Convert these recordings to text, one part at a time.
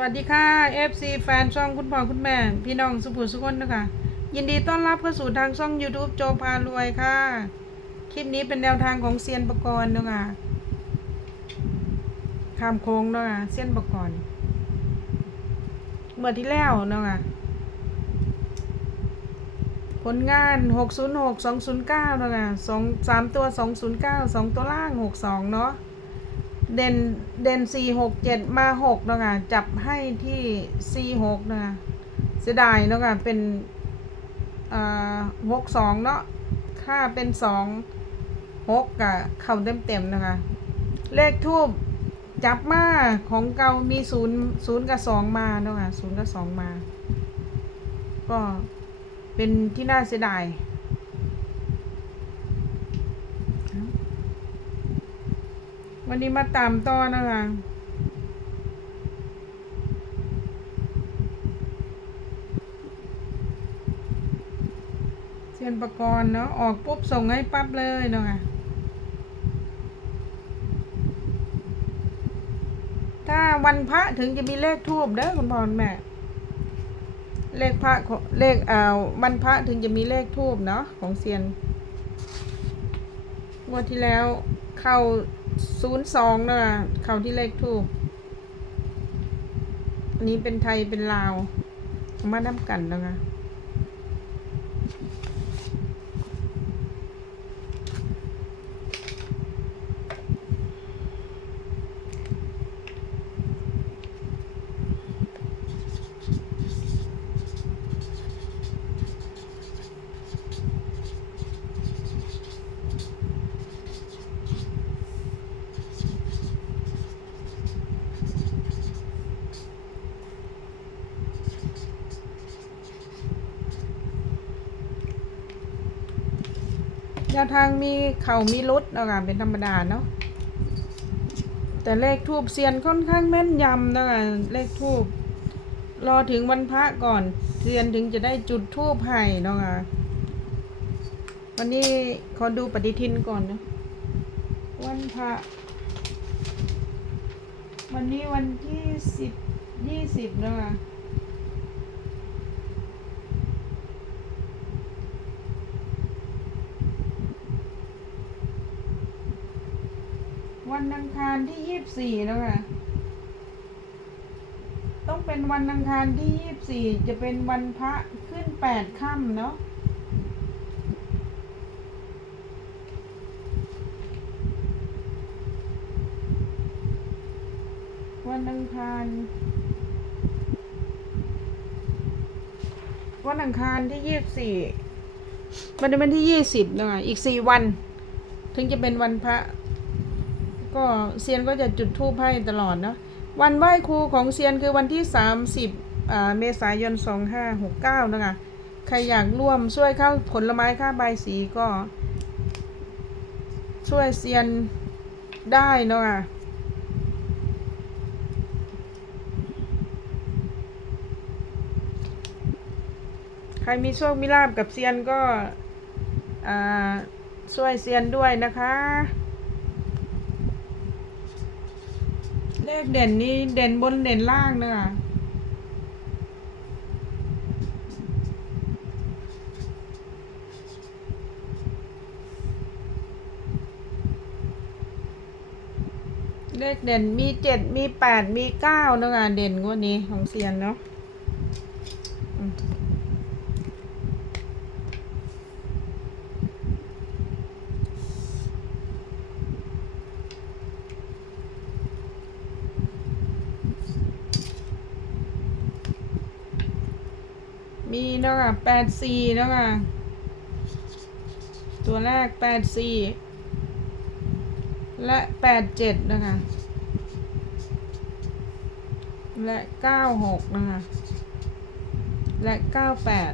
วัสดีค่ะ FC แฟนช่องคุณพ่อคุณแม่ พี่น้องสุภูสุคนนะคะยินดีต้อนรับเข้าสู่ทางช่อง YouTube โจพารวยค่ะ คลิปนี้เป็นแนวทางของเซียนประกรณ์นะคะข้ามโค้งเนาะคะเซียนประกรณ์เมื่อที่แล้วเนาะคะผลงาน 606 209เนาะคะสองสามตัว 209 2 ตัวล่าง 62 เนาะ เด่นเด่นสี่หกเจ็ดมาหกนะคะจับให้ที่สี่หกนะคะเสียดายเนาะคะเป็นอ่าหกสองเนาะค่าเป็นสองหกกับเข่าเต็มเต็มนะคะเลขทูบจับมาของเก่ามีศูนย์ศูนย์กับสองมาเนาะค่ะศูนย์กับสองมา ก็เป็นที่น่าเสียดาย วันนี้มาตามต่อนะคะเซียนประกรณ์เนาะออกปุ๊บส่งให้ปั๊บเลยเนาะค่ะถ้าวันพระถึงจะมีเลขทูบเด้อคุณพ่อคุณแม่ เลขพระของเลขอ่าวันพระถึงจะมีเลขทูบเนาะของเซียนงวดที่แล้วเข้า ศูนย์สองนะเขาที่เลขทูก อันนี้เป็นไทยเป็นลาวเอามาน้ำกันแล้วนะ แนวทางมีเข่ามีรุดเนาะคะเป็นธรรมดาเนาะแต่เลขทูบเซียนค่อนข้างแม่นยำเนาะคะเลขทูบรอถึงวันพระก่อนเซียนถึงจะได้จุดทูบให้เนาะคะวันนี้ขอดูปฏิทินก่อนเนาะวันพระวันนี้วันที่สิบยี่สิบเนาะคะ วันอังคารที่ยี่สิบสี่แล้วค่ะ ต้องเป็นวันอังคารที่ยี่สิบสี่จะเป็นวันพระขึ้นแปดค่ำเนาะวันอังคาร วันอังคารที่ยี่สิบสี่วันนี้เป็นที่ยี่สิบแล้วค่ะอีกสี่วัน ถึงจะเป็นวันพระ ก็เซียนก็จะจุดธูปให้ตลอดเนาะวันไหว้ครูของเซียนคือวันที่ 30เมษายน 2569 นะคะ ใครอยากร่วมช่วยเข้าผลไม้ค่าใบสีก็ ช่วยเซียนได้เนาะค่ะใครมีโชคมีลาบกับเซียนก็ช่วยเซียนด้วยนะคะ เลขเด่นนี่เด่นบนเด่นล่างเนอะเลขเด่นมีเจ็ดมีแปดมีเก้าเนอะเด่นกว่านี้ของเซียนเนาะ มมีเนอะแปดสี่เนอะตัวแรกแปดสี่และแปดเจ็ดนะคะ และเก้าหกนะคะ และเก้าแปด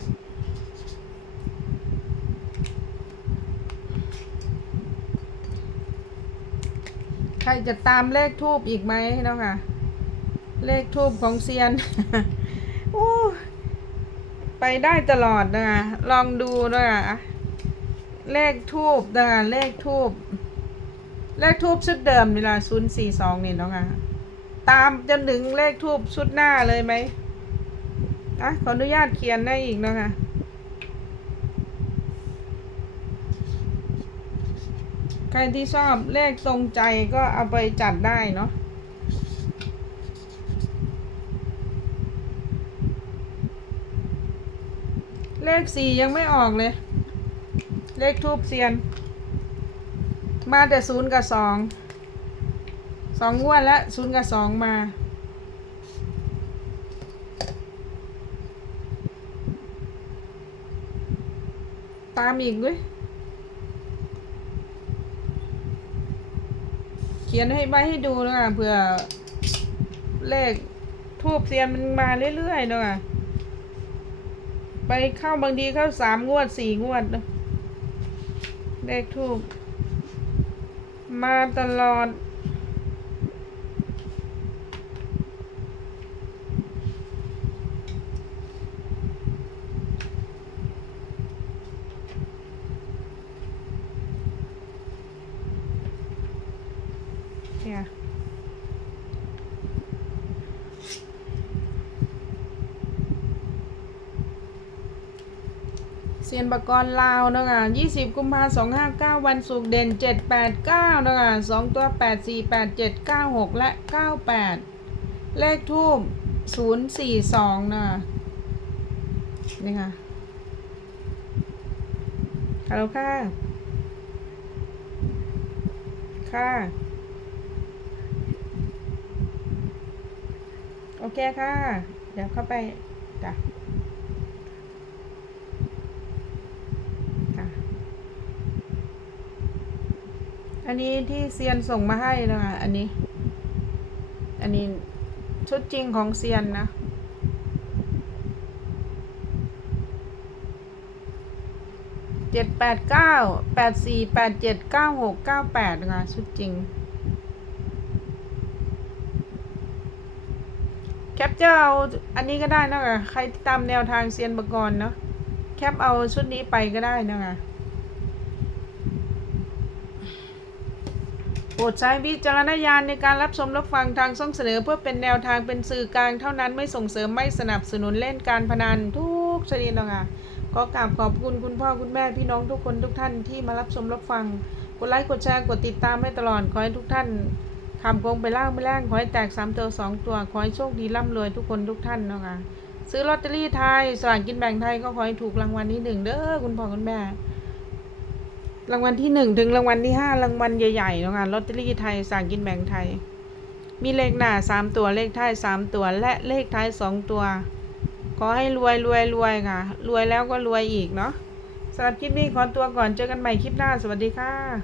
ใครจะตามเลขทูบอีกไหมเนาะค่ะ เลขทูบของเซียน ไปได้ตลอดนะคะลองดูด้วยอะเลขทูบนะคะเลขทูบเลขทูบชุดเดิมนี่ละศูนย์สี่สองนี่เนาะค่ะตามจนถึงเลขทูบชุดหน้าเลยไหมอะขออนุญาตเขียนได้อีกเนาะคะใครที่ชอบเลขตรงใจก็เอาไปจัดได้เนาะ เลขสี่ยังไม่ออกเลย เลขทูบเซียน มาแต่ศูนย์กับสอง สองงวดแล้วศูนย์กับสองมา ตามอีกด้วย เขียนให้ไว้ให้ดูแล้วกันเผื่อเลขทูบเซียนมันมาเรื่อยๆนะ ไปเข้าบางทีเข้าสามงวดสี่งวดเลขทูบมาตลอด ซียนปากรลาวนะค่ะยี่สิบกุมภาสองห้าเก้าวันศุกร์เด่นเจ็ดแปดเก้านะค่ะสองตัวแปดสี่แปดเจ็ดเก้าหกและเก้าแปดเลขทูบศูนย์สี่สองนะนี่ค่ะฮัลโหลค่ะ ค่ะ โอเคค่ะ เดี๋ยวเข้าไปจ้ะ อันนี้ที่เซียนส่งมาให้นะคะ อันนี้ อันนี้ชุดจริงของเซียนนะเจ็ดแปดเก้าแปดสี่แปดเจ็ดเก้าหกเก้าแปดนะคะชุดจริง แคปเจอร์เอาอันนี้ก็ได้นะคะใครตามแนวทางเซียนบกรเนาะแคปเอาชุดนี้ไปก็ได้นะคะ โปรดใช้วิจารณญาณในการรับชมรับฟังทางช่องเสนอ เพื่อเป็นแนวทางเป็นสื่อกลางเท่านั้นไม่ส่งเสริมไม่สนับสนุนเล่นการพนันทุกชนิดนะคะก็กราบขอบคุณคุณพ่อคุณแม่พี่น้องทุกคนทุกท่านที่มารับชมรับฟัง กดไลค์กดแชร์กดติดตามให้ตลอดขอให้ทุกท่านคำโกงไปล่างไปแรงขอให้แตกสามตัวสองตัวขอให้โชคดีร่ำรวยทุกคนทุกท่านเนาะค่ะซื้อลอตเตอรี่ไทยสลากกินแบ่งไทยก็ขอให้ถูกรางวัลที่หนึ่งเด้อคุณพ่อคุณแม่ รางวัลที่หนึ่งถึงรางวัลที่ห้ารางวัลใหญ่ๆนาะค่ะลอตเตอรี่ไทยสากกินแบ่งไทย มีเลขหน้าสามตัวเลขท้ายสามตัว และเลขท้ายสองตัว ขอให้รวยรวยรวยค่ะ รวยแล้วก็รวยอีกเนาะสำหรับคลิปนี้ขอตัวก่อนเจอกันใหม่คลิปหน้า สวัสดีค่ะ